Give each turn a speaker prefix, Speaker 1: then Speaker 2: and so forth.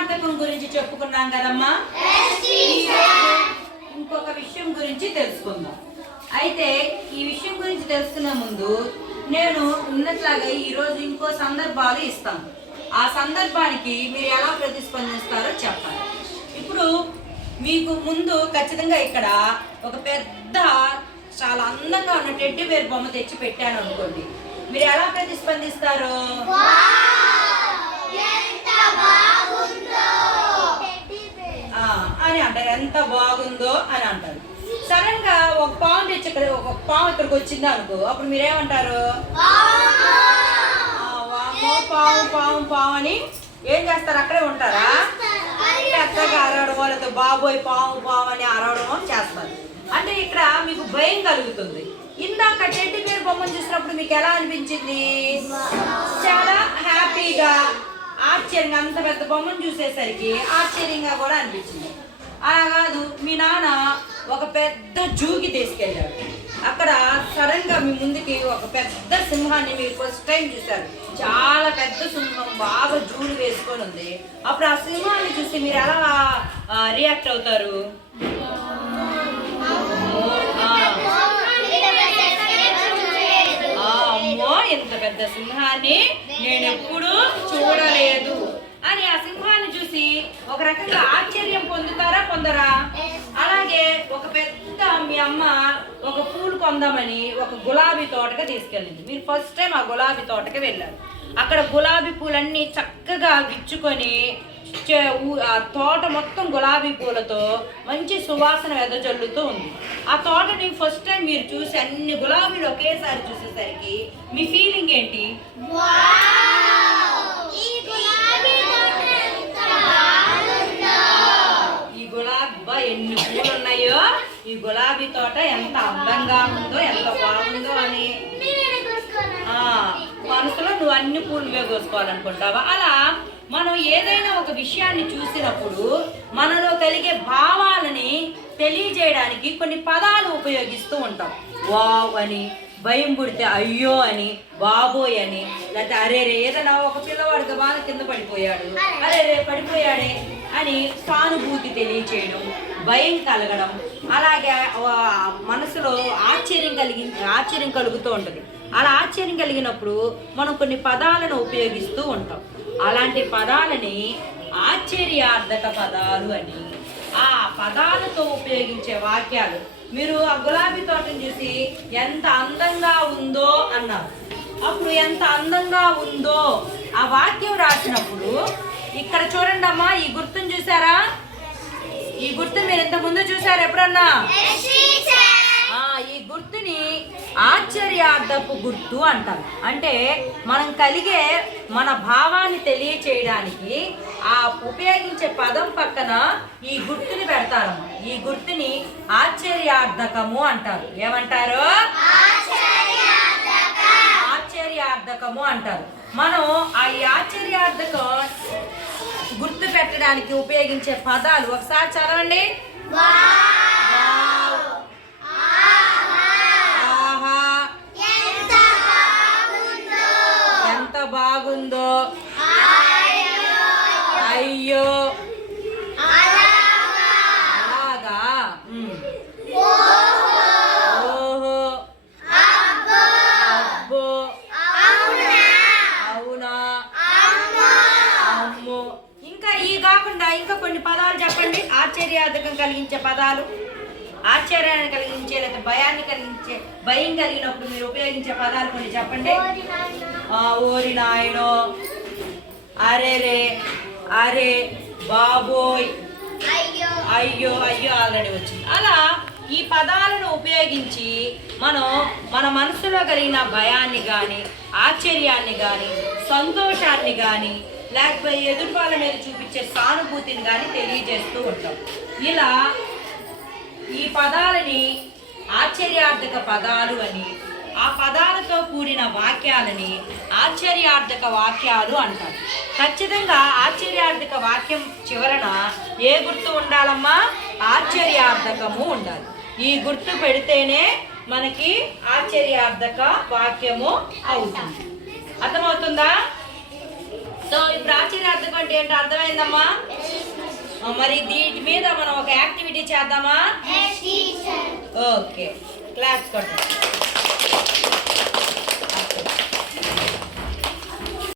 Speaker 1: ఆశ్చర్యార్థకం గురించి చెప్పుకున్నాం కదమ్మా? ఇంకొక విషయం గురించి తెలుసుకుందాం. అయితే ఈ విషయం గురించి తెలుసుకునే ముందు నేను ఉన్నట్లాగా ఈరోజు ఇంకో సందర్భాలు ఇస్తాను. ఆ సందర్భానికి మీరు ఎలా ప్రతిస్పందిస్తారో చెప్పాలి. ఇప్పుడు మీకు ముందు ఖచ్చితంగా ఇక్కడ ఒక పెద్ద చాలా అందంగా ఉన్న టెడ్డి వేరు బొమ్మ తెచ్చి పెట్టాను అనుకోండి. మీరు ఎలా ప్రతిస్పందిస్తారు ఆ, అని అంటారు. ఎంత బాగుందో అని అంటారు. సడన్గా ఒక పాము తెచ్చి ఇక్కడ ఒక పాము ఇక్కడికి వచ్చింది అనుకో అప్పుడు మీరేమంటారు? పాము పాము పాము అని ఏం చేస్తారు? అక్కడే ఉంటారా? పెద్దగా అరవడం వాళ్ళతో బాబోయ్ పాము పాము అని అరవడం చేస్తారు. అంటే ఇక్కడ మీకు భయం కలుగుతుంది. ఇందాక టెడ్డి పేరు బొమ్మను చూసినప్పుడు మీకు ఎలా అనిపించింది? చాలా హ్యాపీగా ఆశ్చర్యంగా అంత పెద్ద బొమ్మను చూసేసరికి ఆశ్చర్యంగా కూడా అనిపించింది. అలా కాదు మీ నాన్న ఒక పెద్ద జూకి తీసుకెళ్ళాడు. అక్కడ సడన్గా మీ ముందుకి ఒక పెద్ద సింహాన్ని మీరు ఫస్ట్ టైం చూశారు. చాలా పెద్ద సింహం బాగా జూలు వేసుకొని ఉంది. అప్పుడు ఆ సింహాన్ని చూసి మీరు ఎలా రియాక్ట్ అవుతారు? అమ్మో ఇంత పెద్ద సింహాన్ని నేను ఎప్పుడూ చూడలేదు. అని ఆ సింహాన్ని చూసి ఒక రకంగా ఆశ్చర్యం పొందుతారా పొందరా? అలాగే ఒక పెద్ద మీ అమ్మ ఒక పూలు కొందామని ఒక గులాబీ తోటకి తీసుకెళ్ళింది. మీరు ఫస్ట్ టైం ఆ గులాబీ తోటకి వెళ్ళారు. అక్కడ గులాబీ పూలన్నీ చక్కగా విచ్చుకొని చే- ఆ తోట మొత్తం గులాబీ పూలతో మంచి సువాసన వెదజల్లుతూ ఉంది. ఆ తోటని ఫస్ట్ టైం మీరు చూసి అన్ని గులాబీలు ఒకేసారి చూసేసరికి మీ ఫీలింగ్ ఏంటి? ఎన్ని పూలు ఉన్నాయో ఈ గులాబీ తోట ఎంత అందంగా ఉందో ఎంత బాగుందో అని. మనసులో నువ్వు అన్ని పూలు కోసుకోవాలనుకుంటావా? అలా మనం ఏదైనా ఒక విషయాన్ని చూసినప్పుడు మనలో కలిగే భావాలని తెలియజేయడానికి కొన్ని పదాలు ఉపయోగిస్తూ ఉంటాం. వావ్ అని భయం పుడితే అయ్యో అని బాబోయ్ అని లేకపోతే అరే రే ఏదైనా ఒక పిల్లవాడు బాగా కింద పడిపోయాడు. అరే రే పడిపోయాడే అని సానుభూతి తెలియచేయడం. భయం కలగడం. అలాగే మనసులో ఆశ్చర్యం కలిగి ఆశ్చర్యం కలుగుతూ ఉంటుంది. అలా ఆశ్చర్యం కలిగినప్పుడు మనం కొన్ని పదాలను ఉపయోగిస్తూ ఉంటాం. అలాంటి పదాలని ఆశ్చర్యార్థక పదాలు అని ఆ పదాలతో ఉపయోగించే వాక్యాలు. మీరు ఆ గులాబీ తోటను చూసి ఎంత అందంగా ఉందో అన్నారు. అప్పుడు ఎంత అందంగా ఉందో ఆ వాక్యం రాసినప్పుడు ఇక్కడ చూడండి అమ్మా ఈ గుర్తును చూసారా? ఈ గుర్తు మీరు ఇంత ముందు చూసారు ఎప్పుడన్నా? ఈ గుర్తుని ఆశ్చర్యార్థపు గుర్తు అంటారు. అంటే మనం కలిగే మన భావాన్ని తెలియచేయడానికి ఆ ఉపయోగించే పదం పక్కన ఈ గుర్తుని పెడతారమ్మ ఈ గుర్తుని ఆశ్చర్యార్థకము అంటారు. ఏమంటారు? ఆశ్చర్యార్థకము అంటారు. మనం ఆ ఆశ్చర్యార్థకం గుర్తు పెట్టడానికి ఉపయోగించే పదాలు. ఒకసారి చదవండి వావ్. ఆహా ఎంత బాగుందో అయ్యో అలాగా ఉమ్. ఓహో అబ్బో అవునా అమ్మో ఇంకా ఈ కాకుండా ఇంకా కొన్ని పదాలు చెప్పండి కలిగించే పదాలు ఆశ్చర్యాన్ని కలిగించే లేదా భయాన్ని కలిగించే భయం కలిగినప్పుడు మీరు ఉపయోగించే పదాలు కొన్ని చెప్పండి. ఓరి నాయనో అరే రే అరే బాబోయ్ అయ్యో అయ్యో ఆల్రెడీ వచ్చింది. అలా ఈ పదాలను ఉపయోగించి మనం మన మనసులో కలిగిన భయాన్ని కానీ ఆశ్చర్యాన్ని కానీ సంతోషాన్ని కానీ లేకపోతే ఎదుటి వాళ్ళ మీద చూపించే సానుభూతిని కానీ తెలియజేస్తూ ఉంటాం. ఇలా ఈ పదాలని ఆశ్చర్యార్థక పదాలు అని ఆ పదాలతో కూడిన వాక్యాలని ఆశ్చర్యార్థక వాక్యాలు అంటారు. ఖచ్చితంగా ఆశ్చర్యార్థక వాక్యం చివరన ఏ గుర్తు ఉండాలమ్మా? ఆశ్చర్యార్థకము ఉండాలి. ఈ గుర్తు పెడితేనే మనకి ఆశ్చర్యార్థక వాక్యము అవుతుంది. అర్థమవుతుందా? సో ఇప్పుడు ఆశ్చర్యార్థక అంటే ఏంటో అర్థమైందమ్మా? మరి దీటి మీద మనం ఒక యాక్టివిటీ చేద్దామా? ఓకే. క్లాస్ కొట్టండి.